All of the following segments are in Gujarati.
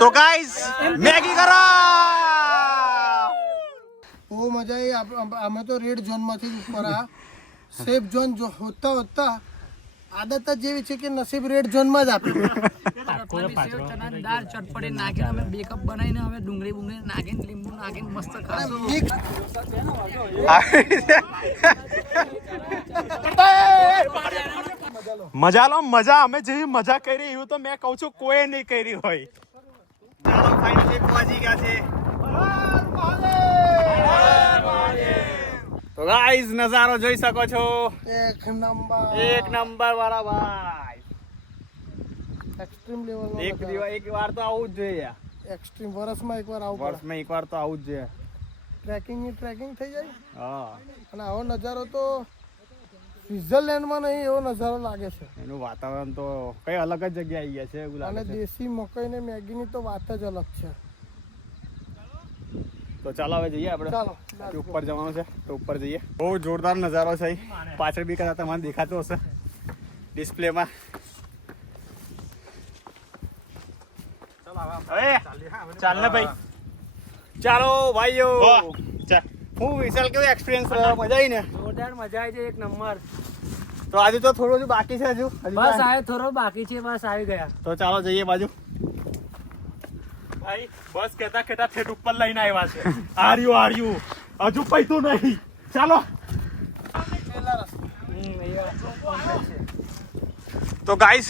तो गाइस मैगी करो બહુ મજા આવી. અમે તો રેડ ઝોનમાંથી ઉપર આ સેફ ઝોન જો હોતા હોતા આદત જ જેવી છે કે નસીબ રેડ ઝોનમાં જ આપે. દાળ ચટપટી નાખીને અમે બે કપ બનાવીને અમે ડુંગળી બુંગળી નાખીને લીંબુ નાખીને મસ્ત ખાશું. મજા લો મજા. અમે જેવી મજા કરી એવું તો મેં કહું છું કોઈ નહીં કરી હોય. ચાલો ફાઇનલી પહોંચી ગયા છે. તો ગાઈસ નજારો જોઈ શકો છો. એક નંબર વાળા ભાઈ. એક્સ્ટ્રીમ લેવલ એક વાર તો આવું જ જોઈએ. એક્સ્ટ્રીમ વર્ષમાં એકવાર આવું વર્ષમાં એક વાર તો આવું જ જોઈએ. ટ્રેકિંગ થઈ જાય. હા અને આવો નજારો તો સ્વિટ્ઝરલેન્ડમાં નહીં એવો નજારો લાગે છે. એનું વાતાવરણ તો કઈ અલગ જ જગ્યાએ આવી ગયા છે એવું અને લાગે છે. દેશી મકાઈ ને મેગીની તો વાત જ અલગ છે. તો ચાલો હવે જઈએ આપણે. ચાલો ઉપર જવાનું છે તો ઉપર જઈએ. બહુ જોરદાર નજારો છે. પાછળ બી કદાચ તમને દેખાતો હશે ડિસ્પ્લેમાં. ચાલ ને ભાઈ. ચાલો ભાઈઓ. હું વિશાલ કેવો એક્સપિરિયન્સ રહ્યો? મજા આવી ને? જોરદાર મજા આવી છે. એક નંબર. તો આજે તો થોડું બાકી છે હજુ. બસ આ થોડો બાકી છે. બસ આવી ગયા. તો ચાલો જઈએ બાજુ. ભાઈ બસ કેતા કેતા ઠેઠ ઉપર લઈને આવ્યા છે. આર્યું હજુ પૈતું નહીં. ચાલો. તો ગાઈસ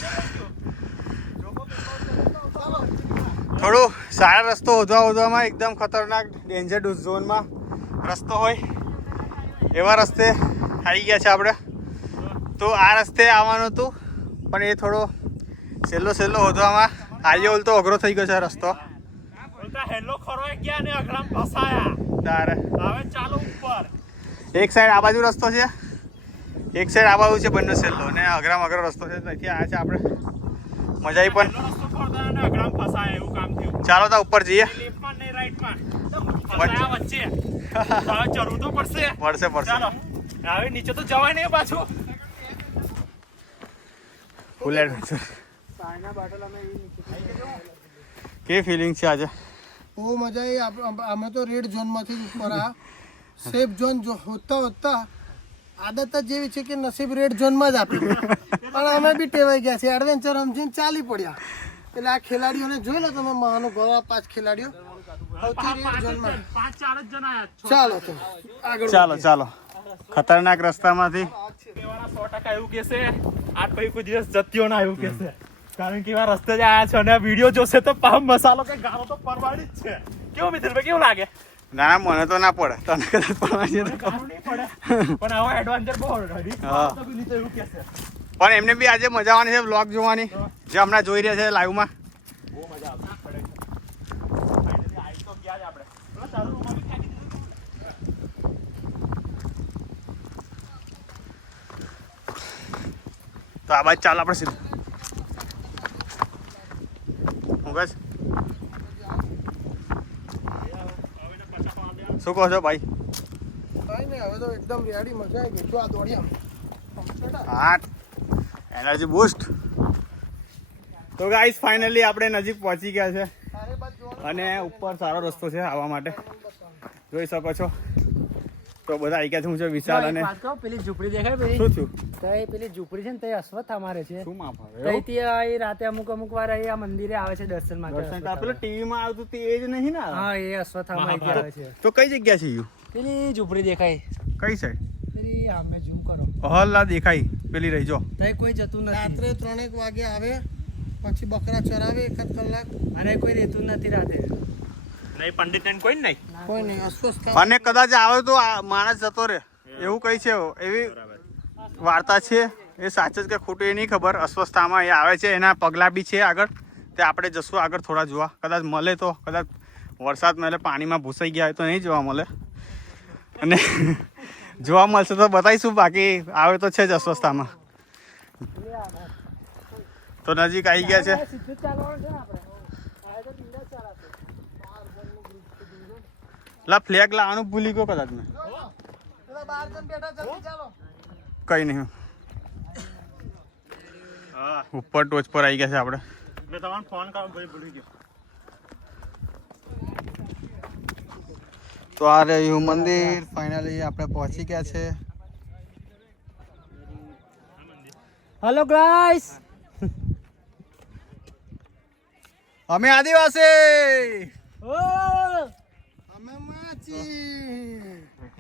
થોડું સારા રસ્તો શોધવામાં એકદમ ખતરનાક ડેન્જર ઝોનમાં રસ્તો હોય એવા રસ્તે આવી ગયા છે આપણે. તો આ રસ્તે આવવાનું હતું પણ એ થોડો સહેલો શોધવામાં આર્યોલ તો અઘરો થઈ ગયો છે રસ્તો. હેલો ખરો ગયા ને અઘરામ ફસાયા તારે. હવે ચાલો ઉપર. એક સાઈડ આ બાજુ રસ્તો છે, એક સાઈડ આ બાજુ છે. બંને સહેલો ને અઘરામ અઘરો રસ્તો છે. ત્યાંથી આ છે આપણે મજા આવી પણ રસ્તો ખોરતા ને અઘરામ ફસાયા એવું કામ થયું. ચાલો તો ઉપર જઈએ. લેફ્ટમાં ને રાઈટમાં ફસાયા વચ્ચે. હવે ચડવું તો પડશે. ચાલો હવે નીચે તો જવાય નહીં પાછું. ફૂલ એડવેન્ચર. કેવી ફિલિંગ છે આજે? બહુ મજા આવી. અમે તો રેડ ઝોનમાંથી ઉપર આ સેફ ઝોન જો હોતા હોતા આદત જ જેવી છે કે નસીબ રેડ ઝોનમાં જ આપે. પણ અમે બી ટેવાઈ ગયા છે. એડવેન્ચર સમજીને ચાલી પડ્યા. એટલે આ ખેલાડીઓને જોઈ લો તમે. મહાનુભાવ 5 ખેલાડીઓ સૌથી રેડ ઝોનમાં. 5-4 જ જણા ચાલો તો આગળ ચાલો ખતરનાક રસ્તામાંથી 100% એવું કહેશે. આ પછી કોઈ દિવસ જત્યો ના એવું કહેશે. કારણ કે એવા રસ્તે જ આયા છે અને વિડીયો જોશે તો પામ મસાલો કે ગાળો તો પરવાડી જ છે. કેવું મિત્રભાઈ કેવું લાગે? ના મને તો ના પડે. તને કદાચ પડવાની નહીં પડે પણ આવો એડવેન્ચર બહુ એવું કહેશે. પણ એમને બી આજે મજા આવવાની છે વ્લોગ જોવાની જે હમણાં જોઈ રહ્યા છે લાઈવમાં. બહુ મજા આવશે. તો આ બાજુ ચાલ આપણે સીધું. શું કહો છો ભાઈ? કઈ નહીં હવે તો એકદમ રેડી. મજા આવી ગઈ. જો આ દોડ્યા એનર્જી બૂસ્ટ. તો ગાઈસ ફાઇનલી આપણે નજીક પહોંચી ગયા છે અને ઉપર સારો રસ્તો છે આવવા માટે. જોઈ શકો છો. તો બધા આવી ગયા છે. હું છે વિશાલ અને પેલી ઝૂંપડી દેખાય પેલી. શું થયું? પેલી ઝૂંપડી છે ને તે અશ્વત્થ અમારે છે. શું માપ આવે? ત્યાંથી રાતે અમુક વાર આ મંદિરે આવે છે દર્શન માટે. પેલો ટીવીમાં આવતું તે એ જ નહીં ને? હા એ અશ્વત્થામા આવે છે. તો કઈ જગ્યા છે યુ? પેલી ઝૂંપડી દેખાય. કઈ સાઈડ? પેલી સામે ઝૂમ કરો. હલ્લા દેખાય પેલી રહી જો. તઈ કોઈ જતું નથી. રાત્રે 3 વાગે આવે પછી બકરા ચરાવે 1 કલાક. અરે કોઈ રહેતું નથી રાતે. નહીં પંડિત કોઈ નહીં. કોઈ નહીં. અસ્વસ્થ અને કદાચ આવે તો માણસ જતો રહે એવું કઈ છે. એવી વાર્તા છે. એ સાચું જ કે ખોટું એ નહીં ખબર. અસ્વસ્થતામાં એ આવે છે. એના પગલાં બી છે આગળ. તે આપણે જશું આગળ થોડા જોવા. કદાચ મળે તો. કદાચ વરસાદ મળે પાણીમાં ભૂસાઈ ગયા હોય તો નહીં જોવા મળે. અને જોવા મળશે તો બતાવીશું. બાકી આવે તો છે જ અસ્વસ્થતામાં. તો નજીક આવી ગયા છે. ફ્લેગ લાવવાનું ભૂલી ગયો કદાચ મેં. કઈ નહીં. ઉપર ટોચ પર આવી ગયા છે આપણે. મેં તમને ફોન કરવા ભૂલી ગયો. તો આ રહ્યું મંદિર. ફાઇનલી આપણે પહોંચી ગયા છે. હેલો ગાઈસ, અમે આદિવાસી. અમે માચી.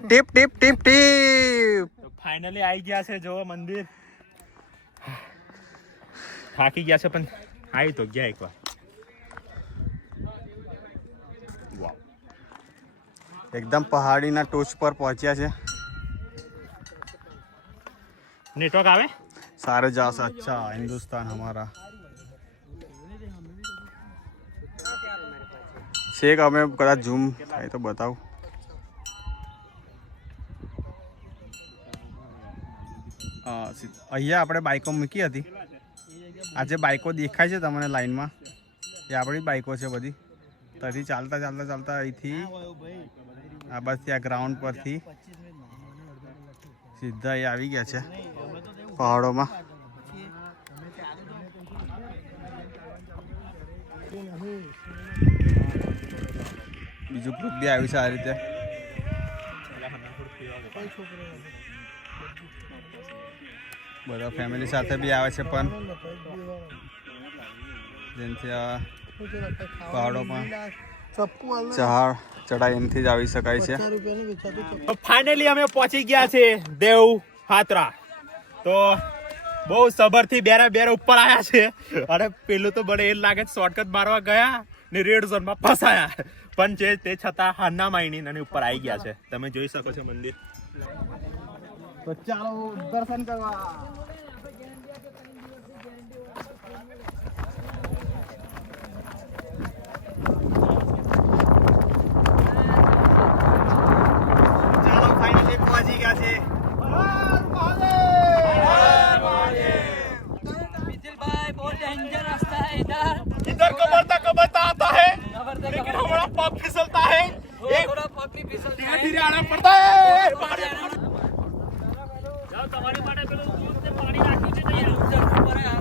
ટીપ ટીપ ટીપ ટીપ. ફાઇનલી આવી ગયા છે. જો મંદિર થાકી ગયા છે પણ આવી તો ગયા એકવાર. એકદમ પહાડીના ટોચ પર પહોંચ્યા છે. નેટવર્ક આવે? सारे जा सा अच्छा हिंदुस्तान हमारा. છેક અમે કદાચ ઝૂમ થાય તો બતાવું. અહીંયા આપણે બાઈકો મૂકી હતી. આ જે બાઈકો દેખાય છે તમને લાઈનમાં એ આપણી બાઈકો છે બધી. ત્યાંથી ચાલતા ચાલતા ચાલતા અહીંથી આ બસથી આ ગ્રાઉન્ડ પરથી સીધા એ આવી ગયા છે પહાડોમાં. બીજું ગ્રુપ બી આવ્યું છે આ રીતે. બધા ફેમિલી સાથે બી આવે છે પણ જેનાથી આ પહાડોમાં ચઢાઈ એમથી જ આવી શકાય છે. ફાઇનલી અમે પહોંચી ગયા છે દેવ હાત્રા. તો બહુ સબરથી બેરા બેરા ઉપર આવ્યા છે. અને પેલું તો મને એ લાગે શોર્ટકટ મારવા ગયા ને રેડ ઝોનમાં ફસાયા, પણ જે તે છતાં હારના માઈની અને ઉપર આવી ગયા છે. તમે જોઈ શકો છો મંદિર. તો ચાલો દર્શન કરવા. ચાલો ફાઇનલી પહોંચી ગયા છે. भाई बहुत डेंजर रास्ता है इधर. इधर कबरता आता है लेकिन हमारा पग फिसलता है. थोड़ा पगली फिसलता है. धीरे आना पड़ता है. जाओ તમારી માટે પેલું દૂધ ને પાણી રાખી છે ત્યાં ઉપર યાર.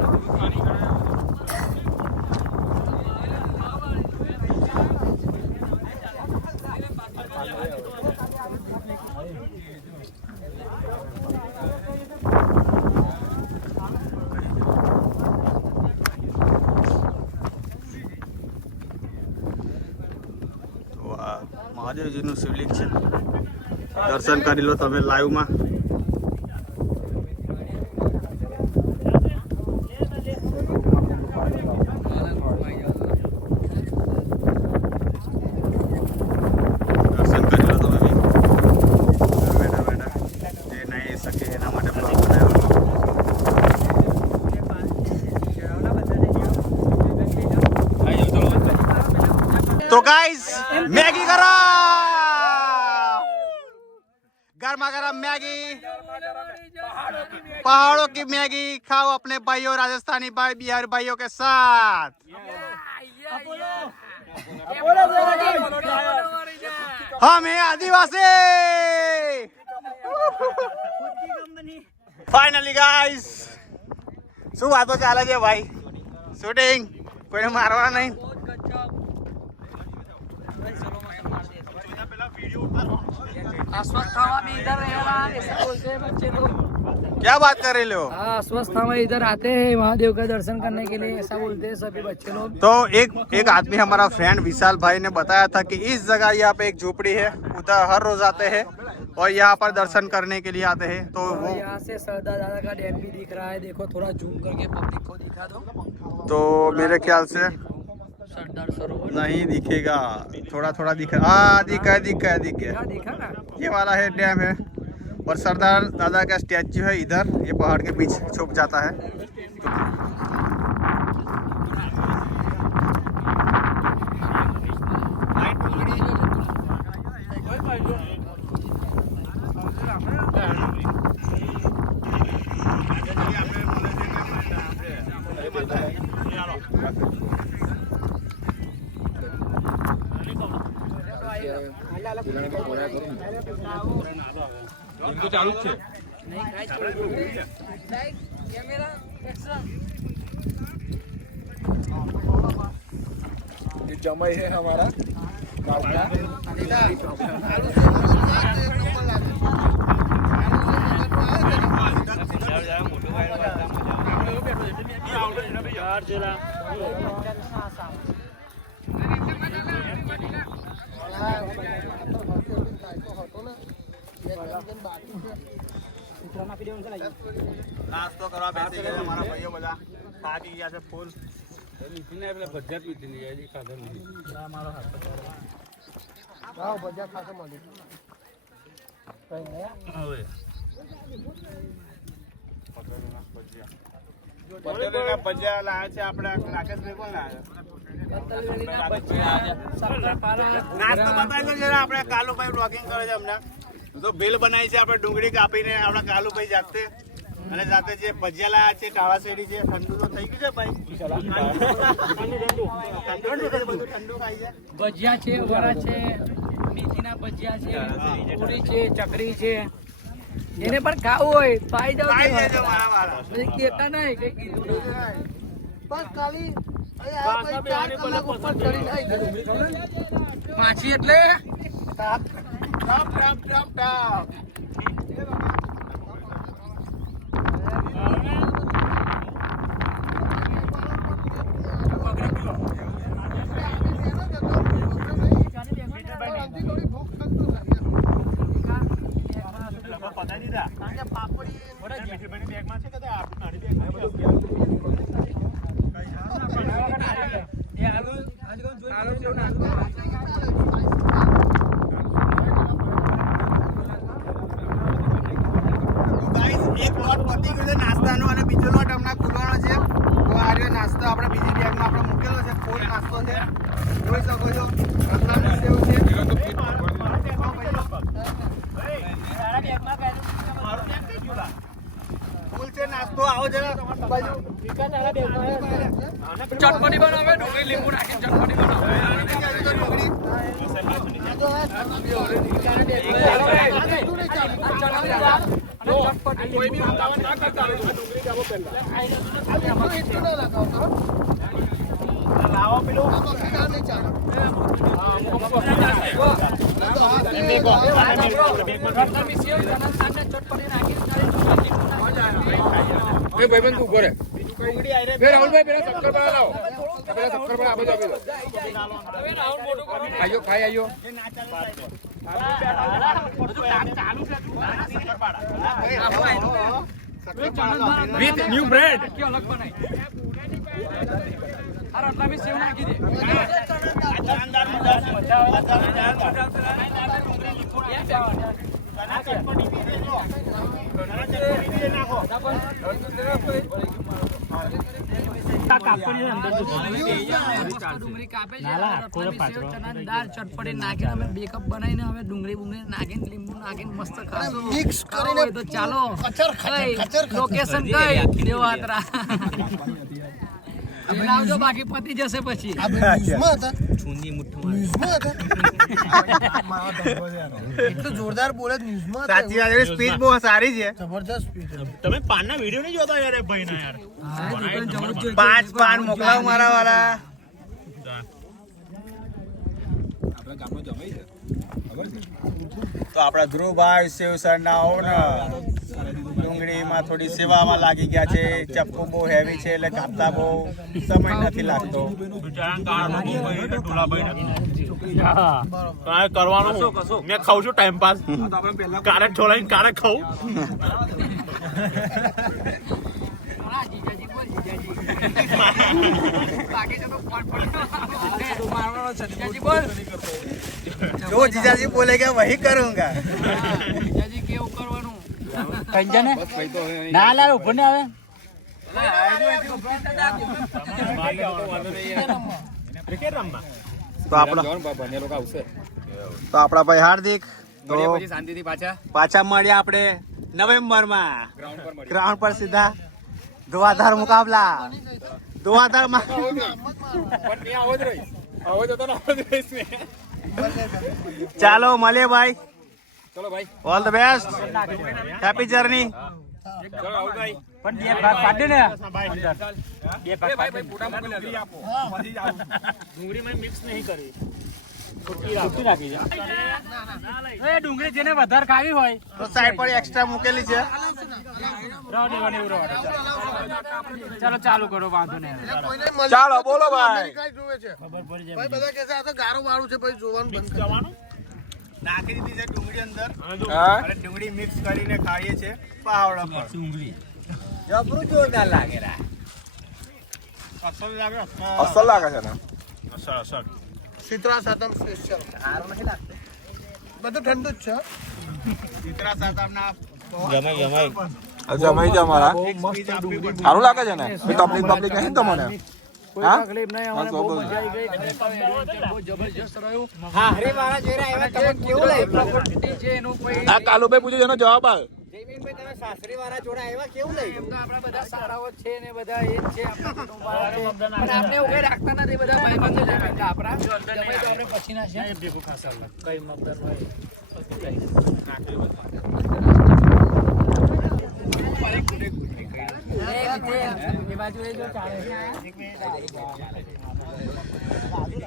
મહાદેવજીનું શિવલિંગ છે. દર્શન કરી લો તમે લાઈવમાં. દર્શન કરી લો તમે બી બેઠા બેઠા. જે નહીં શકે એના માટે બ્લોગ બનાવ્યો. तो गाइस मैगी करो, गर्मा गर्म मैगी, पहाड़ों की मैगी खाओ अपने भाइयों राजस्थानी भाई बिहारी भाइयों के साथ. हम हैं आदिवासी. फाइनली गाइस શું વાતો ચાલે છે ભાઈ? શૂટિંગ કોઈને મારવા નહીં. अस्वस्थामा भी इधर रहेगा ऐसा बोलते हैं बच्चे लोग. क्या बात कर रहे हो? हाँ, अस्वस्थामा इधर आते हैं महादेव का दर्शन करने के लिए ऐसा बोलते हैं सभी बच्चे लोग. तो एक आदमी हमारा फ्रेंड विशाल भाई ने बताया था कि इस जगह यहाँ पे एक झोपड़ी है, उधर हर रोज आते हैं और यहाँ पर दर्शन करने के लिए आते हैं. तो वो यहाँ से सरदार दादा का डैम भी दिख रहा है. देखो थोड़ा जूम करके पब्लिक को दिखा दो. तो मेरे ख्याल से सरदार सरोवर नहीं दिखेगा, थोड़ा थोड़ा दिख रहा. हाँ दिखा है दिखा है दिखा है. देखा ना. ये वाला है डैम है और सरदार दादा का स्टैचू है इधर. ये पहाड़ के बीच छुप जाता है. ચાલુ જ છે. जमाई है हमारा નાસ્તો કરવા બેસી ગયા મારા ભાઈઓ બધા થાકી ગયા છે ફૂલ. ભજીયા લાયા છે આપણે રાકેશભાઈ કોણ લાયા? નાસ્તો બતાવી દો જરા. આપણે કાલુભાઈ બ્લોગિંગ કરે છે હમણાં. તો ભેલ બનાવી છે આપણે ડુંગળી કાપીને આપણા કાલુભાઈ જાતે, અને સાથે જે ભજીયા લાયા છે કાળા શેરડી છે. ઠંડુ તો થઈ ગયું છે ભાઈ. ઠંડુ ખાઈ છે. ભજીયા છે, વડા છે, મેથીના ભજીયા છે, પૂરી છે, ચકરી છે. એને પણ ખાવું હોય તો આવી જાવ. ખાઈ જજો મારા વાળા. કેતા નહીં કઈ કીધું બસ ખાલી અહીંયા આ ભાઈ 4 કલાક ઉપર ચડીને આવી ગયું. માછી એટલે ટાપ ટાપ ટાપ ટાપ ટાપ. એક લોટ પતી ગયો છે નાસ્તાનો, અને બીજો લોટ હમણાં ખુલવાનો છે. તો આ રહ્યો નાસ્તો આપણે બીજી બેગમાં આપણે મૂકેલો છે. ફૂલ નાસ્તો છે, જોઈ શકો છો. રતલામી સેવ છે. ફૂલ છે નાસ્તો. આવો જરા બાજુ. ચટપટી બનાવે, ડુંગળી લીંબુ નાખીને ચટપટી બનાવે. કોઈ બી ઉતાવળ ના કરતા ડુંગળી કાપો પહેલા. લાવો પેલું વિથ ન્યુ બ્રેડ અલગ બનાવી. આટલા બી સેવ નાખી દે. ડુંગળી કાપે છે, ચણાની દાળ ચટપટી નાખીને અમે 2 કપ બનાવીને હવે ડુંગળી નાખીને લીંબુ નાખીને મસ્ત ખાશું. મિક્સ કરીને તો ચાલો ખચર લોકેશન કઈ દેવાત્રા લાવજો, બાકી પતી જશે પછી. આ ભાઈ ન્યૂઝમાં હતા. એટલું જોરદાર બોલે ન્યૂઝમાં હતા. સાચી વાત. સ્પીચ બહુ સારી છે. જબરદસ્ત સ્પીચ. તમે પાનના વિડિયો નહીં જોતા યાર એ ભાઈના યાર. જવું જ જોઈએ. 5 પાન મોકલાવ મારા વાળા. તો આપડા ધ્રુવભાઈ શિવસરના ઓનર ડુંગળીમાં થોડી સેવામાં લાગી ગયા છે. ચપ્પુ બહુ હેવી છે એટલે કાપતા બહુ સમય નથી લાગતો. કાંઈ કરવાનું મેં ખાઉં છું ટાઈમ પાસ. કારેક છોલાઈને કારેક ખાઉં. હા, જીજાજી બોલ, જીજાજી. બાકી તો ફોન મારવાનો છે. જીજાજી બોલ. જો જીજાજી બોલેગા વહી કरूंगा. જીજાજી કેવું કરવાનું? ના લાવે ઉપર ને આવે ક્રિકેટ રમવા તો આપણા ભાઈ હાર્દિક તો શાંતિથી પાછા મળ્યા આપણે નવેમ્બરમાં ગ્રાઉન્ડ પર સીધા ધોવાધાર મુકાબલા. ધોવાધારમાં ચાલો મળીએ ભાઈ. ચલો ભાઈ all the best. Happy journey. ચલો રાહુલ ભાઈ પણ બે ભાગ પાડે ને બે ભાગ પાડે ડુંગળીમાં મિક્સ નહીં કરી. છૂટી રાખી છે એ ડુંગળી જેને વધારે ખાવી હોય તો સાઈડ પર એક્સ્ટ્રા મૂકેલી છે. ચાલો ચાલુ કરો વાંધો નહીં ચાલો બોલો ભાઈ કઈ જોવે છે ભાઈ બધા કહે છે આ તો ગારો વાળું છે ભાઈ જોવાનું બંધ કરવાનું. નાખી દીધી છે ડુંગળી અંદર અને ડુંગળી મિક્સ કરીને ખાઈએ છે પાવડા પર. જબરું જોરદાર લાગે રા અસલ લાગે અસલ લાગે છે ને અસલ. શીતળા સાતમ સ્પેશિયલ બધું ઠંડુ જ છે. ચિત્રા સાતમના જમાઈ છે અમારા સારું લાગે છે ને તકલીફ બકલીફ નહીં તમને હા તકલીફ નહીં અમને બહુ મજા આવી ગઈ બહુ જબરજસ્ત રહ્યું હા હરી મારા જોઈરા એવા તમે કેવું લાગ્યું પ્રોપર્ટી છે એનું કોઈ આ કાલુભાઈ પૂછ્યું એનો જવાબ આવ જયમીનભાઈ તમે સાસરી વાળા જોડા એવા કેવું લાગ્યું એમ તો આપણા બધા સારાઓ જ છે ને બધા એ જ છે આપણા કુટુંબવાળા છે પણ આપણે એવું કઈ રાખતા નથી બધા ભાઈબંધો જ આવે આપણા જમાઈ તો આપણે પછીના છે ભેગું ખાસ કઈ મગર હોય એ બાજુ એ જો ચાલે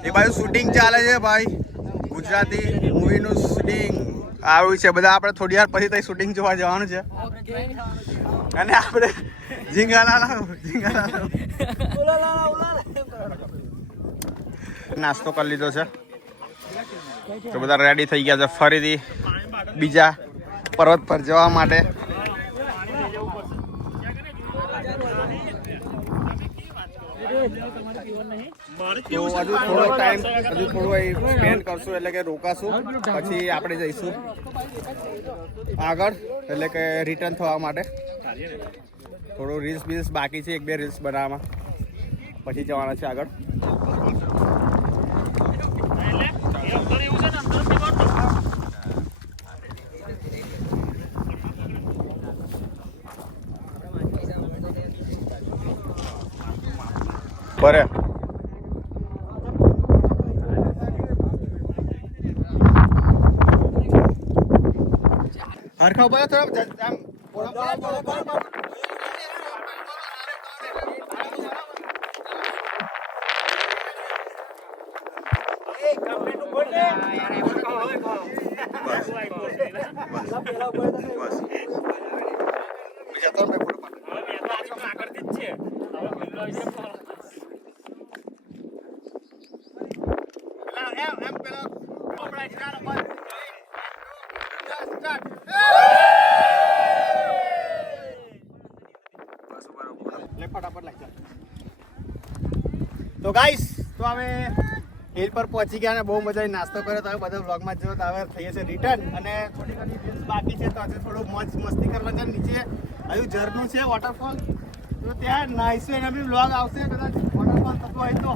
એ બાજુ શૂટિંગ ચાલે છે ભાઈ. ગુજરાતી મૂવીનું શૂટિંગ આવ્યું છે. બધા આપણે થોડી વાર પછી ત્યાં શૂટિંગ જોવા જવાનું છે. અને આપણે નાસ્તો કરી લીધો છે તો બધા રેડી થઈ ગયા છે ફરીથી બીજા પર્વત પર જવા માટે. તો હજુ થોડો ટાઈમ સ્પેન્ડ કરશું એટલે કે રોકાશું પછી આપણે જઈશું આગળ એટલે કે રિટર્ન થવા માટે. થોડું રીલ્સ બીલ્સ બાકી છે, 1-2 રીલ્સ બનાવવામાં પછી જવાના છે આગળ. બરે હરખા ઉપર થોડા આમ તો ગાઈસ તો હવે હિલ પર પહોંચી ગયા અને બહુ મજા આવી, નાસ્તો કર્યો. તો હવે બધા વ્લોગમાં જો તો હવે થઈએ છે રિટર્ન અને થોડી ઘણી રીલ્સ બાકી છે તો આજે થોડું મોજ મસ્તી કરવા છે. નીચે હજુ ઝરણું છે વોટરફોલ તો ત્યાં નાઈશું એના બી વ્લોગ આવશે કદાચ વોટરફોલ થતો હોય તો.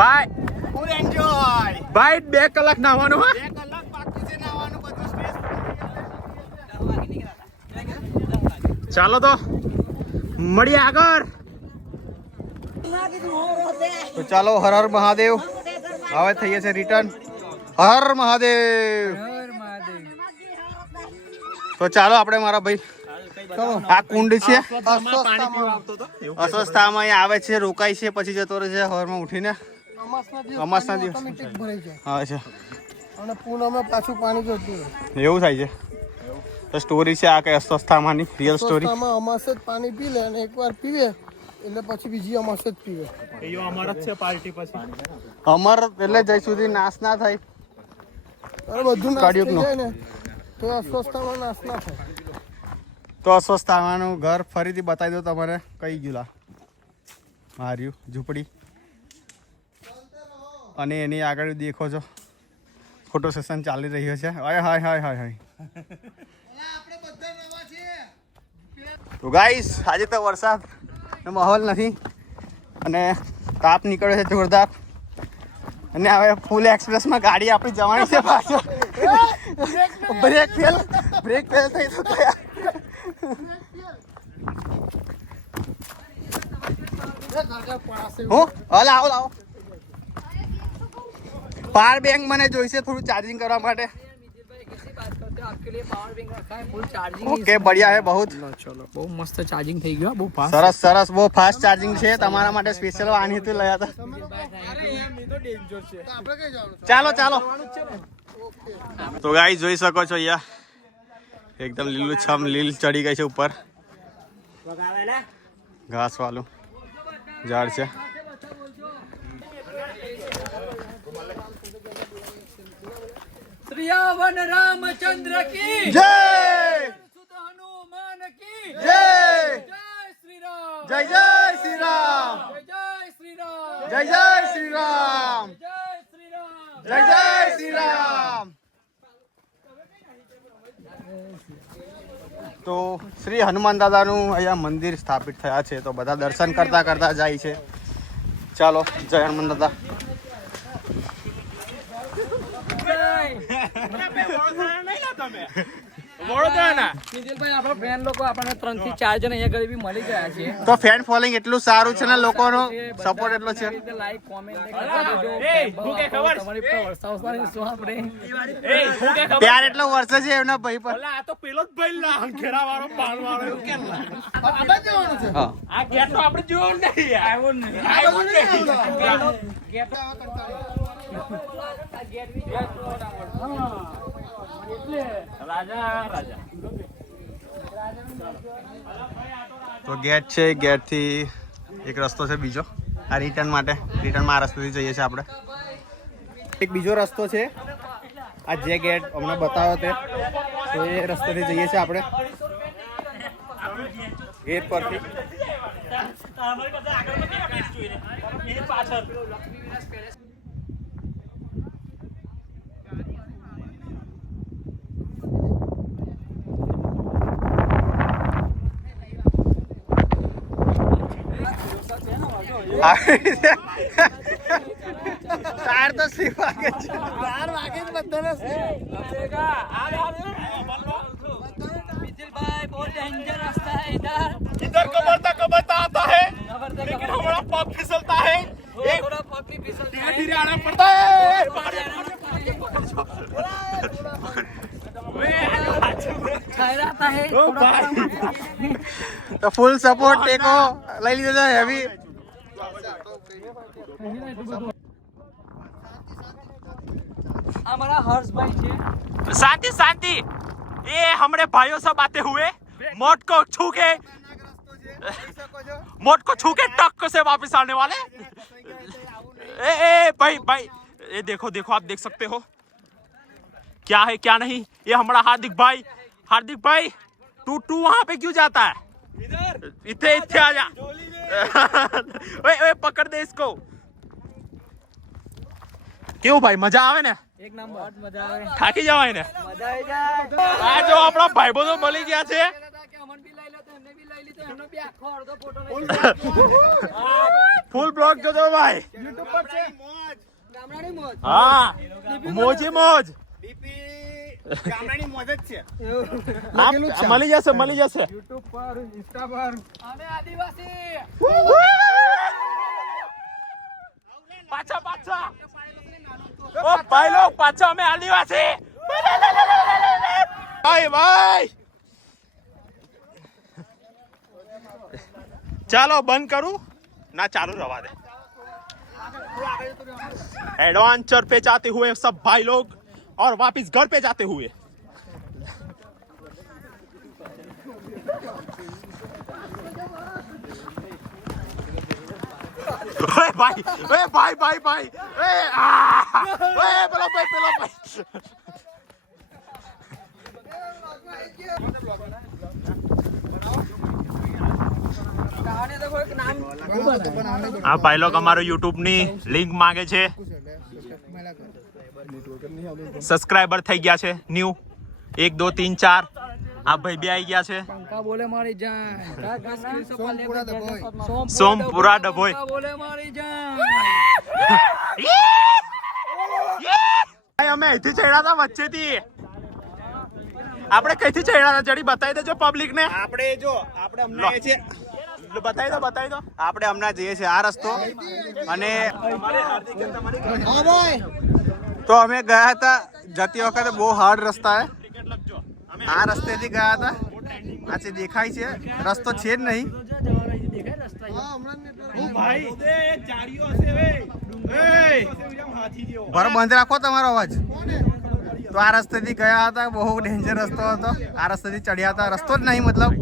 ભાઈ ફૂલ એન્જોય. ભાઈ 2 કલાક નાવાનું હા 2 કલાક બાકી છે નાવાનું બધું સ્ટ્રેસ. ચાલો તો મળીએ આગળ. તો ચાલો હર હર મહાદેવ. હવે થઈએ છે રિટર્ન. હર મહાદેવ. તો ચાલો આપણે મારા ભાઈ આ કુંડ છે અસ્વસ્થામાં અહીં આવે છે, રોકાય છે, પછી જતો રહે છે હવારમાં ઉઠીને. અમાસના દિવસ ઓટોમેટિક ભરાઈ જાય આવે છે અને પૂનમે પાછું પાણી જતું રહે. એવું થાય છે. તો સ્ટોરી છે આ કઈ અસ્વસ્થામાંની રિયલ સ્ટોરી. રસ્તામાં અમાસે જ પાણી પી લે અને એકવાર પીવે એટલે પછી બીજી અમાસે જ પીવે. અમાર જ છે પાર્ટી પછી અમર એટલે જઈ સુધી નાશ ના થાય. અરે બધું નાશ થઈ કળિયુગનો. જાય ને તો અસ્વસ્થતામાં નાશ ના થાય. તો અસ્વસ્થામાંનું ઘર ફરીથી બતાવી દો તમારે. કઈ ગયું માર્યું ઝૂંપડી અને એની આગળ દેખો છો ફોટો સેશન ચાલી રહ્યો છે. હાય હાય હાય હાય હાય. તો ગાઈસ આજે તો વરસાદ માહોલ નથી અને તાપ નીકળ્યો છે જોરદાર. અને હવે ફૂલ એક્સપ્રેસમાં ગાડી આપણી જવાની છે પાછો. બ્રેક ફેલ થઈ તો ગયા. હું લાવો લાવો પાવર બેંક મને જોઈશે થોડું ચાર્જિંગ કરવા માટે. आपके लिए पावर बैंक रखा है, फुल चार्जिंग। ઓકે બઢિયા હે બહુ ચલો બહુ મસ્ત ચાર્જિંગ થઈ ગયું, બહુ ફાસ્ટ. સરસ સરસ બહુ ફાસ્ટ ચાર્જિંગ છે તમારા માટે સ્પેશિયલ આની હેતુ લયા હતા. આપણે કઈ જવાનું છે? ચાલો ચાલો તો ગાઈસ જોઈ શકો છો અહીંયા એકદમ લીલું છમ લીલ ચડી ગઈ છે ઉપર ઘાસ વાળું ઝાડ છે. श्रीयावन रामचंद्र की જય सुत हनुमान की જય जय श्री राम, જય જય શ્રી રામ जय श्री राम, જય જય શ્રી રામ जय श्री राम. જય જય શ્રી રામ. તો શ્રી હનુમાન દાદાનું અહીંયા મંદિર સ્થાપિત થયા છે તો બધા દર્શન કરતા કરતા જાય છે. ચાલો જય હનુમાન દાદા. કિંજલભાઈ આપણો ફ્રેન્ડ લોકો આપણને 3 થી 4 જણ અહીંયા ઘરે બી મળી ગયા છે. તો ફેન ફોલોઈંગ એટલું સારું છે ને લોકોનો સપોર્ટ એટલો છે. લાઈક કોમેન્ટ તમારી પર વરસાવવાની શું આપણે પ્યાર એટલો વર્ષે છે એમના ભાઈ પર. આ તો પેલો જ ભાઈ લાંખેડા વાળો પાલ વાળો એવું કેમ લાગે? આપણે જવાનું છે. હા આ ગેટ તો આપણે જોયો નહીં યાર. આ બધું નહીં આવડતું. તો ગેટ છે ગેટ થી એક રસ્તો છે બીજો આ રિટર્ન માટે. રિટર્નમાં આ રસ્તેથી જઈએ છીએ આપણે. એક બીજો રસ્તો છે આ જે ગેટ હમણાં બતાવ્યો તે તો એ રસ્તેથી જઈએ છીએ આપણે ગેટ પરથી. તાર તો સી વાગે છે. 4 વાગે જ બધાને भाई बहुत डेंजर रास्ता है इधर. इधर कबरता आता है लेकिन हमारा पग फिसलता है. थोड़ा पग भी फिसलता है. धीरे आना पड़ता है. ठहराता है ओ भाई તો ફૂલ સપોર્ટ ટેકો લઈ લીધો છે હેવી. हमारा हर्ष भाई છે. शांति शांति. ये हमारे भाइयों सब आते हुए मोट को छू के टक से वापस आने वाले. ए भाई भाई ये देखो देखो आप देख सकते हो क्या है क्या नहीं. ये हमारा हार्दिक भाई टू वहां पे क्यों जाता है? इथे इथे आ जा. ओए पकड़ दे इसको. क्यों भाई मजा आवे ने? એક નંબર बहुत મજા આવે. થાકી જવાય ને. મજા આવી જાય. આ જો આપણા ભાઈબંધો મળી ગયા છે. કે અમન બી લઈ લો તો એમને બી લઈ લીધો, એમનો બી આખો અડધો ફોટો લઈ ફૂલ બ્લોગ જોજો ભાઈ. YouTube પર છે. ગામડાની મોજ. હા મોજી મોજ. ગામડાની મોજ જ છે. મળી જશે. YouTube પર Insta પર અમે આદિવાસી. પાછા ઓ ભાઈ લોગ પાછા અમે આદિવાસી. ભાઈ ચાલો બંધ કरूं ना चालू रवा दे. एडवेंचर पे जाते हुए सब भाई लोग और वापस घर पे जाते हुए भाई पेलो भाई ગાને તો કોઈ નામ આ ભાઈ લોગ અમારો YouTube ની લિંક માંગે છે. સબસ્ક્રાઇબર થઈ ગયા છે ન્યુ 1 2 3 4. આ ભાઈ બે આવી ગયા છે. પંકા બોલે મારી જાન. કા ગામ સોમપુરા ડભોઈ. સોમપુરા ડભોઈ. પંકા બોલે મારી જાન. અમે અહીંથી ચડ્યા હતા વચ્ચેથી. આપણે કઈથી ચડ્યા હતા જડી બતાવી દેજો પબ્લિક ને. આપણે હમણાં છે બતાવી દો. આપણે હમણાં જઈએ છીએ આ રસ્તો અને તો અમે ગયા હતા જતી વખતે બહુ હાર્ડ રસ્તા હે આ રસ્તેથી ગયા હતા. આ જે દેખાય છે રસ્તો છે જ નહીં. બરાબર બંધ રાખો તમારો અવાજ. તો આ રસ્તેથી ગયા હતા. બહુ ડેન્જર રસ્તો હતો. આ રસ્તેથી ચડ્યા હતા. રસ્તો જ નહીં મતલબ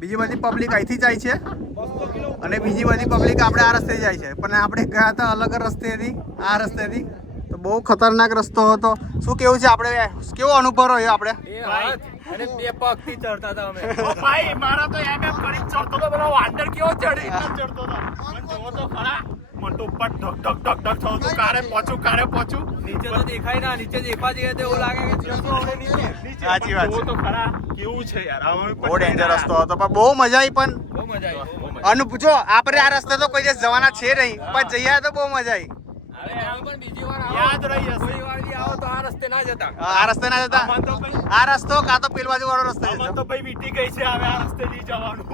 બીજી બધી પબ્લિક અહીંથી જાય છે અને બીજી બધી પબ્લિક આપણે આ રસ્તે જાય છે. પણ આપણે ગયા હતા અલગ રસ્તેથી આ રસ્તેથી. તો બહુ ખતરનાક રસ્તો હતો. શું કેવું છે આપણે કેવો અનુભવ રહ્યો આપણે? અને બે પગ થી ચડતા હતા અમે. ભાઈ મારા તો એમ કરી ચડતો તો પેલો વાંદર કેવો ચડી ચડતો હતો. મને જોવો તો ખરા મને તો ઉપર ઢક ઢક ઢક ઢક થતું હતું. કારે પહોંચું નીચે તો દેખાય ના, નીચે દેખવા જઈએ તો એવું લાગે કે જશો આપણે નીચે. સાચી વાત જોવો છે. તો ખરા કેવું છે યાર. હવે બહુ ડેન્જર રસ્તો હતો પણ બહુ મજા આવી. પણ બહુ મજા આવી. જો આપણે આ રસ્તે તો કોઈ દિવસ જવાના છે નહીં પણ જઈએ તો બહુ મજા આવી. હવે આવો પણ બીજી વાર આવો. યાદ રહી જશે. કોઈ વાર બી આવો તો આ રસ્તે ના જતા. આ રસ્તે ના જતા. આમાં તો ભાઈ આ રસ્તો કાં તો પેલ બાજુ વાળો રસ્તો આમાં જતો. તો ભાઈ વીટી ગઈ છે. હવે આ રસ્તે નહીં જવાનું.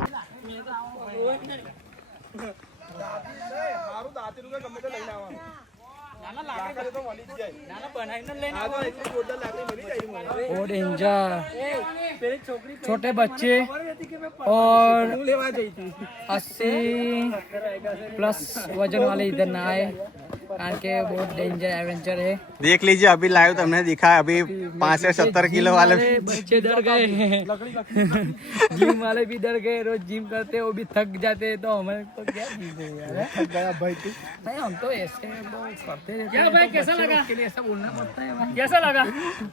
वो डेंजर छोटे बच्चे और 80+ वजन वाले इधर ना आए कारण के बहुत डेंजर एडवेंचर है। देख लीजिए अभी लाइव तुमने दिखा अभी 5 से 70 किलो वाले हमारे बच्चे डर गए हैं जिम वाले भी डर गए। रोज जिम करते वो भी थक जाते हैं तो हमारे को क्या दीजिए यार। थक गया भाई तू। नहीं हम तो ऐसे करते रहते क्या भाई। कैसा लगा? के लिए ऐसा बोलना पड़ता है भाई। कैसा लगा?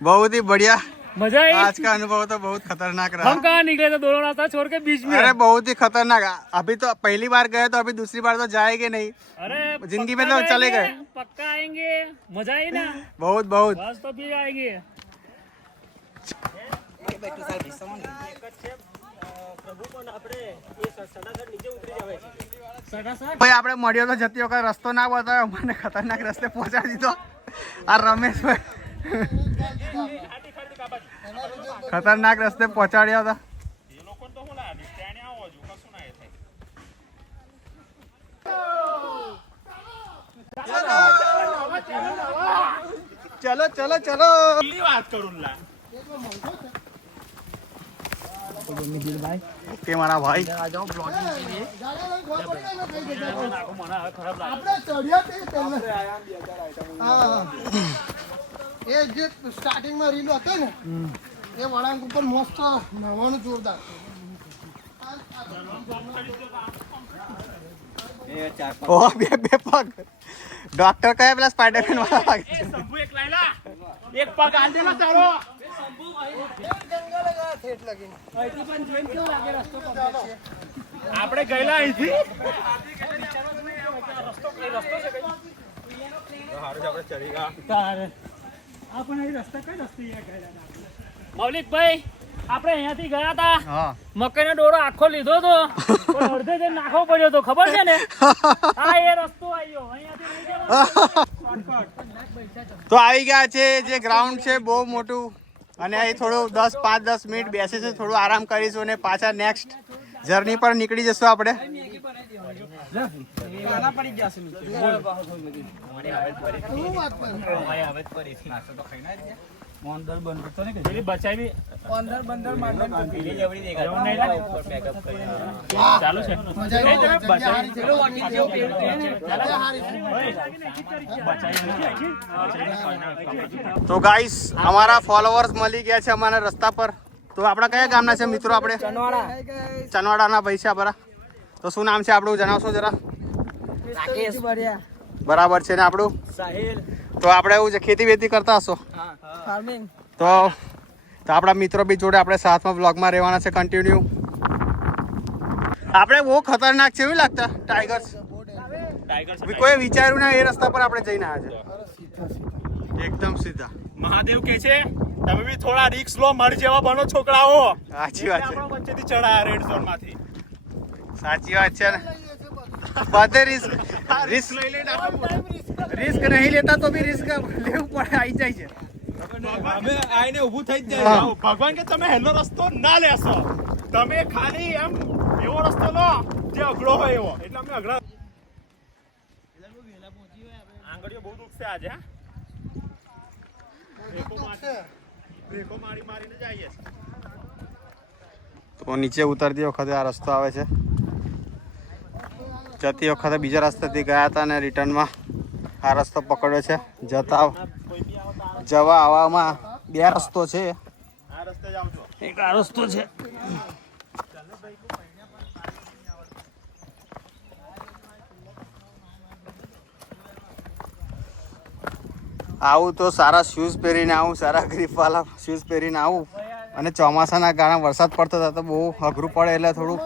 बहुत ही बढ़िया. मजा आई। आज का अनुभव तो बहुत खतरनाक रहा. हम कहाँ निकले थे दोनों रास्ता छोड़ के बीच में। अरे बहुत ही खतरनाक. अभी तो पहली बार गए तो अभी दूसरी बार तो जाएंगे नहीं. अरे जिंदगी में तो चले गए. पक्का आएंगे मजा आई ना। बहुत बहुत. बस तो फिर आएंगे। ભાઈ આપણે મળ્યો તો જતી વખત રસ્તો ના બતાવ્યો મને ખતરનાક રસ્તે પહોંચાડી દીધો આ રમેશભાઈ ખતરનાક રસ્તે પહોંચાડ્યા હતા. ચલો ચલો ચલો વાત કરું લા. ઓકે મારા ભાઈ. આપણે ચડ્યા તે પહેલા. હા. એ જે સ્ટાર્ટિંગમાં રીલ હતો ને એ વળાંક ઉપર મસ્ત નવાનું જોરદાર. ઓહ બે બે પગ ડોક્ટર કયા પેલા સ્પાઈડરમેન વાળા લાગે છે. શંભુ એક લાયલા એક પગ આલ દેલો તારો. આપણે ગયેલા અહીંથી મૌલિકભાઈ આપણે અહીંયાથી ગયા હતા હા મકાઈનો ડોરો આખો લીધો હતો પણ અડધે જે નાખવો પડ્યો હતો ખબર છે ને. હા એ રસ્તો આવ્યો અહીંયાથી લઈ જવાનો. તો આવી ગયા છે જે ગ્રાઉન્ડ છે બહુ મોટું અને અહીં થોડું 5-10 મિનિટ બેસીશું થોડું આરામ કરીશું અને પાછા નેક્સ્ટ જર્ની પર નીકળી જશું આપણે. પેલી બચાવી ચાલુ છે. તો ગાઈસ અમારા ફોલોવર્સ મળી ગયા છે અમારા રસ્તા પર. તો આપણા કયા ગામના છે મિત્રો? આપણે ચનવાડાના ભાઈ છે આપણા. તો શું નામ છે આપણું જણાવશો જરા? બરાબર છે ને આપણું તો આપણે એવું છે ખેતી વેતી કરતા હશો તો આપણા મિત્રો બી જોડે આપણે સાથમાં બ્લોગમાં રહેવાના છે કન્ટિન્યુ. આપણે બહુ ખતરનાક છે એવું લાગતા ટાઈગર્સ કોઈ વિચાર્યું ના એ રસ્તા પર આપણે જઈને આવ્યા છે એકદમ સીધા. મહાદેવ કે છે તમે બી થોડા રિસ્ક લો મર જેવા બનો છોકરાઓ. સાચી વાત છે. આપણા વચ્ચેથી ચડાયા રેડ ઝોન માંથી. સાચી વાત છે ને બધે રિસ્ક નહીં લેતા તો બી રિસ્ક લેવું પડે આવી જાય છે. અમે આઈને ઊભું થઈ જ જાય. ભગવાન કે તમે હેલો રસ્તો ના લેશો તમે ખાલી એમ એવો રસ્તો લો જે અઘરો હોય એવો. એટલે અમે અઘરા આંગળીઓ બહુ દુખશે આજે. બ્રેકો મારી મારીને જઈએ છીએ. તો નીચે ઉતરતી વખતે આ રસ્તો આવે છે. જતી વખતે બીજા રસ્તાથી ગયા હતા અને રિટર્નમાં આ રસ્તો પકડ્યો છે. જવા આવવામાં 2 રસ્તો છે. આ રસ્તે જાઉં છો. એક આ રસ્તો છે. આવું તો સારા શૂઝ પહેરીને આવું, સારા ગ્રીપવાળા શૂઝ પહેરીને આવું. અને ચોમાસાના કારણે વરસાદ પડતો હતો તો બહુ અઘરું પડે, એટલે થોડું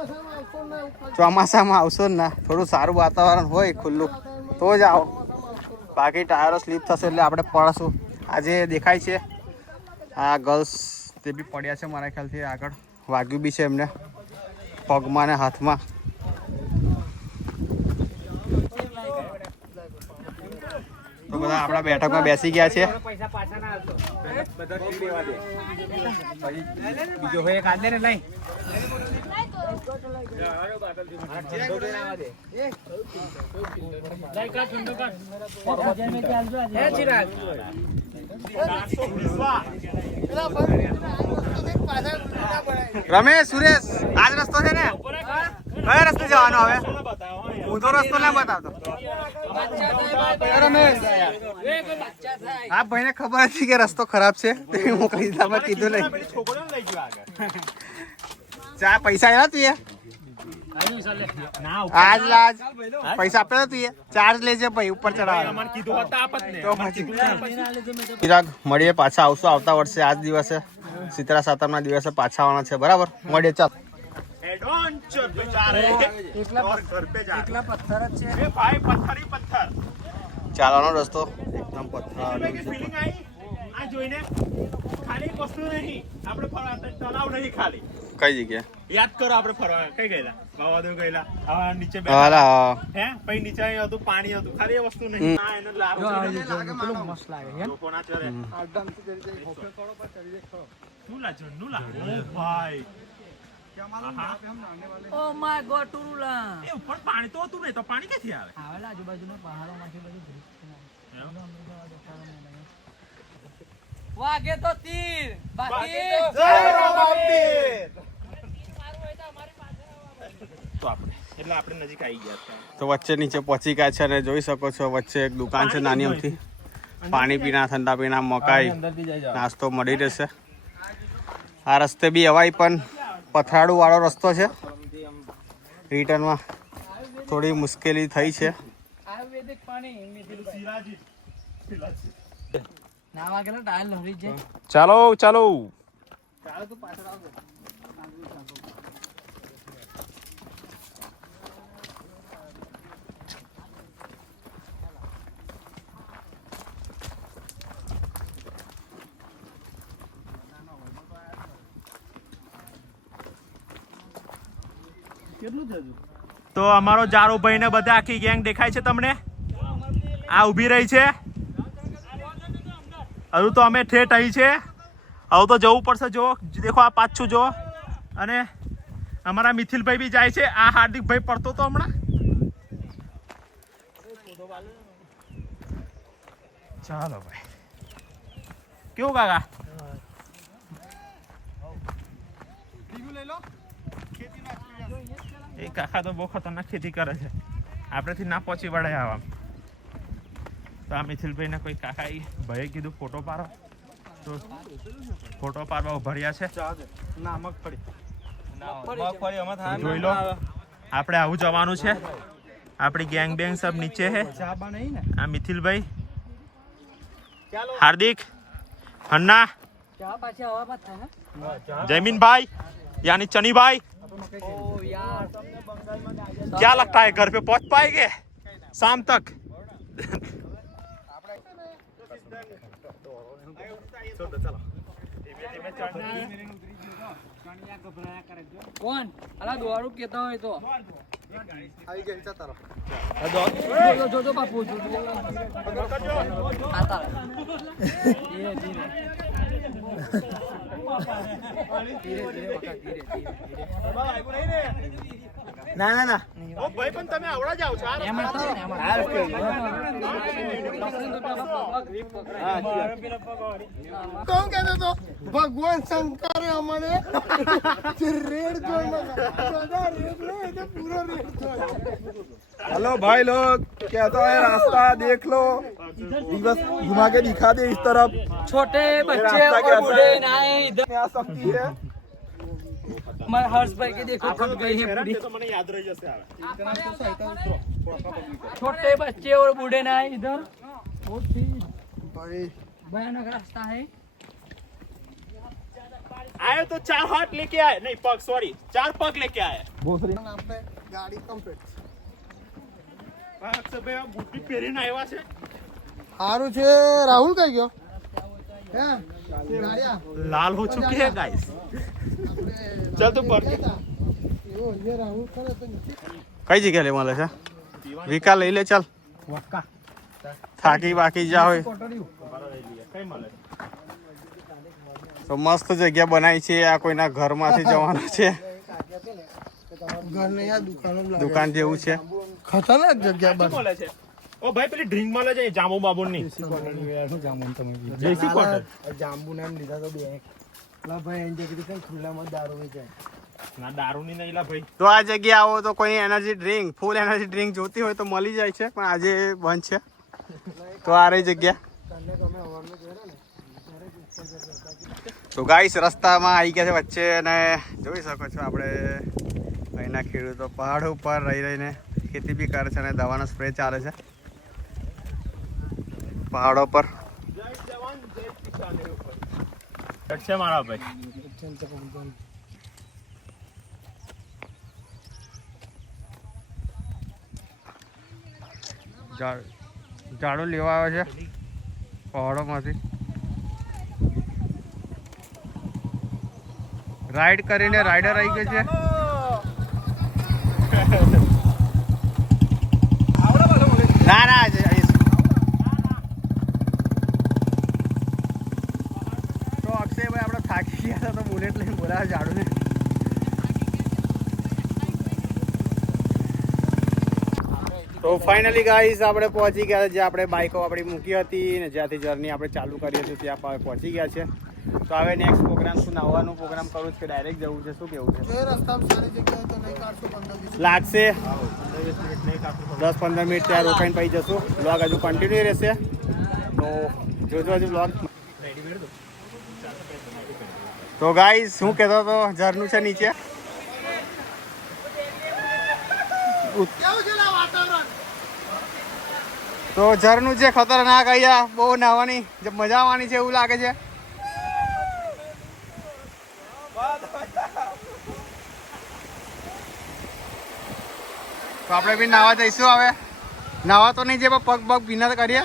ચોમાસામાં આવશો ને ના, થોડું સારું વાતાવરણ હોય ખુલ્લું તો જ આવો. બાકી ટાયરો સ્લીપ થશે એટલે આપણે પડશું. આજે દેખાય છે આ ગર્લ્સ તે બી પડ્યા છે મારા ખ્યાલથી. આગળ વાગ્યું બી છે એમને પગમાં ને હાથમાં. તો બધા આપણા બેઠકમાં બેસી ગયા છે. પૈસા પાછા ના આવતો બધા ટી લેવા દે બીજો હોય એક આદે ને લઈ રમેશ, સુરેશ, આજ રસ્તો છે ને? કયો રસ્તે જવાનો હવે? ઊંધો રસ્તો ના બતાવતો. આ ભાઈને ખબર હતી કે રસ્તો ખરાબ છે, મોકલી દીધા, મેં કીધું નહીં. છોકરીઓને લઈ ગયો આગળ. ચા પૈસા આવ્યા તું આજ લાજ પૈસા આપેલા તું ચાર્જ લેજે ભાઈ ઉપર ચડાવવા. મને કીધું હતા આપત ને. તો પછી ચિરાગ મળીએ, પાછા આવશું આવતા વર્ષે આજ દિવસે, શીતળા સાતમના દિવસે પાછા આવવાના છે. બરાબર, મળીએ. ચાલ એડવેન્ચર पे जा रहे हैं और घर पे जा रहे हैं. ए भाई पत्थर ही पत्थर. ચાલવાનો રસ્તો એકદમ પથરાળ. ફીલિંગ આવી આ જોઈને. ખાલી એક વસ્તુ નહીં, આપણે ફરવા તળાવ નહીં ખાલી. કઈ જગ્યાએ? યાદ કરો આપણે ફરવા કઈ ગયેલા? બાવાદો ગયેલા. આ નીચે હાલા હે પછી નીચે હતું પાણી હતું. ખાલી એ વસ્તુ નહીં. આ એનો લાભ મસ્ત લાગે લોકો ના ચરે. નુલા જો નુલા. ઓ ભાઈ ઓ માય ગોડ ટુરુલા એ ઉપર પાણી તો હતું નહીં તો પાણી ક્યાંથી આવે? આવેલા આજુબાજુના પહાડોમાંથી બધું વાગે તો તીર બાકી તો આપણે એટલે આપણે નજીક આવી ગયા હતા. તો વચ્ચે નીચે પહોંચી ગયા છે અને જોઈ શકો છો વચ્ચે એક દુકાન છે નાની અમથી. પાણી પીના, ઠંડા પીના, મકાઈ નાસ્તો મળી રહેશે. આ રસ્તે બી અવાય પણ પથરાળું વાળો રસ્તો છે. રિટર્નમાં થોડી મુશ્કેલી થઈ છે. આયુર્વેદિક પાણી ના વાગેલા ડાયલ લહરી જાય. ચાલો ચાલો. તો અમારો જારો ભાઈ ને બધા આખી ગેંગ દેખાય છે તમને? આ ઊભી રહી છે. હજુ તો અમે ઠેઠ અહીં છે. હવે તો જવું પડશે. જો દેખો આ પાછું જો. અને અમારા મિથિલભાઈ બી જાય છે. આ હાર્દિકભાઈ પડતો તો હમણાં. ચાલો ભાઈ. કેવું કાકા? એ કાકા તો બહુ ખતરનાક ખેતી કરે છે. આપણેથી ના પહોંચી વળાય આવા. તો આ મિથિલભાઈને કોઈ કાકા ભાઈએ કીધું ફોટો પાડો, તો ફોટો પાડવા ઉભર્યા છે. જોઈ લો, આપણે આવું જવાનું છે. આપણી ગેંગ બેંગ સબ નીચે છે. આ મિથિલભાઈ, હાર્દિક, હન્ના, ચા પાછી હવામાં થાય जयमीन यानी चनी भाई, ओ यार क्या लगता है घर पे पहुंच पाएंगे शाम तक? કોણ અલા દોડું કેતા હોય તો જો જો બાપુ જો આતા ધીરે ધીરે ના ના ના ઓ ભાઈ પણ તમે આવડા જાવ છો આ એમાં રસ્તા થાય ને, કોણ કહેતો હતો ભગવાન શંકરે અમને રેડ ઝોનમાં બધા રેડ લે એટલે પૂરો રેડ ઝોન हेलो भाई लोग कहता है रास्ता देख लो दिवस घुमा के दिखा दे इस तरफ छोटे बच्चे रास्ता और कैसा बूढ़े है? नहाए इधर आ सकती है हमारे हर्ष भाई के देखो थक गई है पूरी તો મને યાદ રહી જશે આ छोटे बच्चे और बूढ़े नहाए इधर बहुत ही ભાઈ भयानक रास्ता है આયો તો 4 હાથ લેકે આય નહીં પગ સોરી 4 પગ લેકે આય આપણે ગાડી કમ્પ્લીટ અક્ષરભાઈ આ બુટી પહેરીને આવ્યા છે સારું છે રાહુલ કઈ ગયો હે ગાડિયા લાલ હો ચુકી હે ગાઈસ ચાલ તું પર એવો જે રાહુલ કરે તો કઈ જગ્યા લે મળે છે વિકા લઈ લે ચાલ થાકી બાકી જા હોય કઈ મળે તો મસ્ત જગ્યા બનાવી છે આ કોઈના ઘરમાંથી જવાનું છે ઘર ને યાર દુકાન જેવું છે ખતરનાક જગ્યા બસ મળે છે ઓ ભાઈ પેલી ડ્રિંક મળે છે જામુ બાબુન ની દેશી ક્વાર્ટર જાંબુ નામ લીધા તો બે લા ભાઈ એન જગ્યાએ કઈ ખુલ્લામાં દારૂ વેચાય ના દારૂ ની નહીં લા ભાઈ તો આ જગ્યા આવો તો કોઈ energy drink full energy drink જોતી હોય તો મળી જાય છે પણ આજે બંધ છે તો આ રહી જગ્યા તો ગાઈસ રસ્તામાં આવી ગયા છે વચ્ચે અને જોઈ શકો છો આપણે અહીંના ખેડૂતો પહાડ ઉપર રહી રહીને ખેતી બી કરે છે અને દવાનો સ્પ્રે ચાલે છે પહાડો પર જય જવાન જય કિસાન છે મારા ભાઈ ઝાડો લેવા આવે છે પહાડોમાંથી રાઈડ કરીને રાઈડર આવી ગઈ છે ના ના જઈશ. તો અક્ષયભાઈ આપણે થાકી ગયા હતા તો બુલેટ લઈને બોલાવે ઝાડુને તો ફાઇનલી ગાઈસ આપણે પહોંચી ગયા જે આપણે બાઇકો આપણી મૂકી હતી ને જ્યાંથી જર્ની આપણે ચાલુ કરી હતી ત્યાં પહોંચી ગયા છે તો હવે નેક્સ્ટ પ્રોગ્રામ શું નવાનો પ્રોગ્રામ કરવું છે કે ડાયરેક્ટ જવું છે શું કેવું છે જે રસ્તામાં સારી જગ્યા તો નહીં કાઢશો 15-20 લાગશે 10-15 મિનિટ ત્યાં રોકાઈને પછી જશું બ્લોગ હજુ કન્ટિન્યુ રહેશે તો જોજો હજુ બ્લોગ તો ગાઈસ શું કહેતો હતો ઝરનું છે નીચે કેવું છે લા વાતાવરણ તો ઝરનું છે ખતરનાક અહીંયા બહુ નાહવાની મજા આવવાની છે એવું લાગે છે તો આપણે બી નાહવા જઈશું હવે નાહવા તો નહીં જે પગ પગ ભીના કરીએ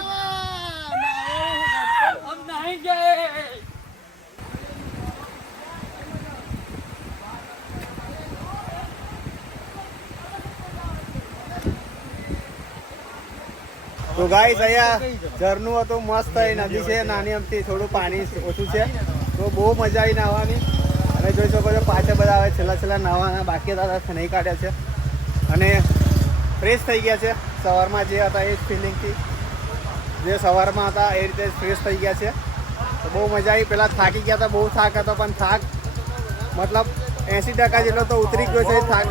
हम नहीं गए તો ગાઈસ અહીંયા ઝરનું હતું મસ્ત એ નદી છે નાની અમથી થોડું પાણી ઓછું છે તો બહુ મજા આવી નાહવાની અને જોઈ શકો છો પાછળ બધા હવે છેલ્લા નાહવાના બાકી હતા નહીં કાઢ્યા છે અને ફ્રેશ થઈ ગયા છે સવારમાં જે હતા એ જ ફિલિંગથી જે સવારમાં હતા એ રીતે ફ્રેશ થઈ ગયા છે તો બહુ મજા આવી પહેલાં થાકી ગયા હતા બહુ થાક હતો પણ થાક મતલબ 80% જેટલો તો ઉતરી ગયો છે થાક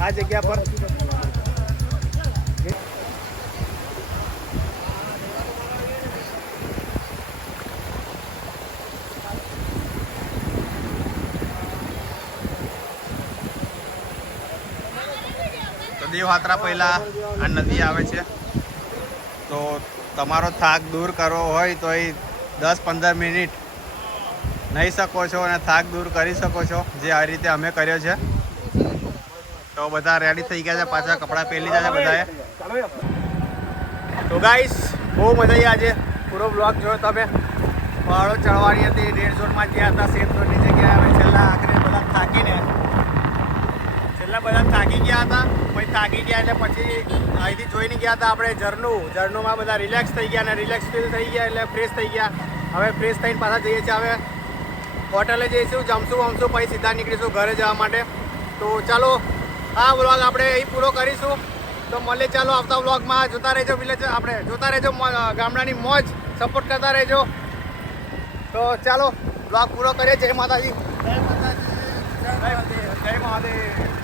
આ જગ્યા પર દેવયાત્રા પહેલાં આ નદી આવે છે તો તમારો થાક દૂર કરવો હોય તો એ 10-15 મિનિટ નહીં શકો છો અને થાક દૂર કરી શકો છો જે આ રીતે અમે કર્યો છે તો બધા રેડી થઈ ગયા છે પાછા કપડાં પહેરી જાય છે બધાએ તો ગાઈસ બહુ મજા આવી આજે પૂરો બ્લોગ જોયો તમે પહાડો ચડવાની હતી રેડ ઝોનમાં ગયા હતા સેફ ઝોનની જગ્યાએ હવે છેલ્લા આખરે બધા થાકીને બધા થાકી ગયા હતા પછી થાકી ગયા એટલે પછી અહીંથી જોઈને ગયા હતા આપણે ઝરનુંમાં બધા રિલેક્સ થઈ ગયા અને રિલેક્સ ફીલ થઈ ગયા એટલે ફ્રેશ થઈ ગયા હવે ફ્રેશ થઈને પાછા જઈએ છીએ હવે હોટલે જઈશું જમશું વમશું પછી સીધા નીકળીશું ઘરે જવા માટે તો ચાલો આ વ્લોગ આપણે અહીં પૂરો કરીશું. તો મળીએ ચાલો આવતા વ્લોગમાં. જોતા રહેજો વિલેજ, આપણે જોતા રહેજો ગામડાની મોજ, સપોર્ટ કરતા રહેજો. તો ચાલો વ્લોગ પૂરો કરીએ. જય માતાજી. જય મહાદેવ.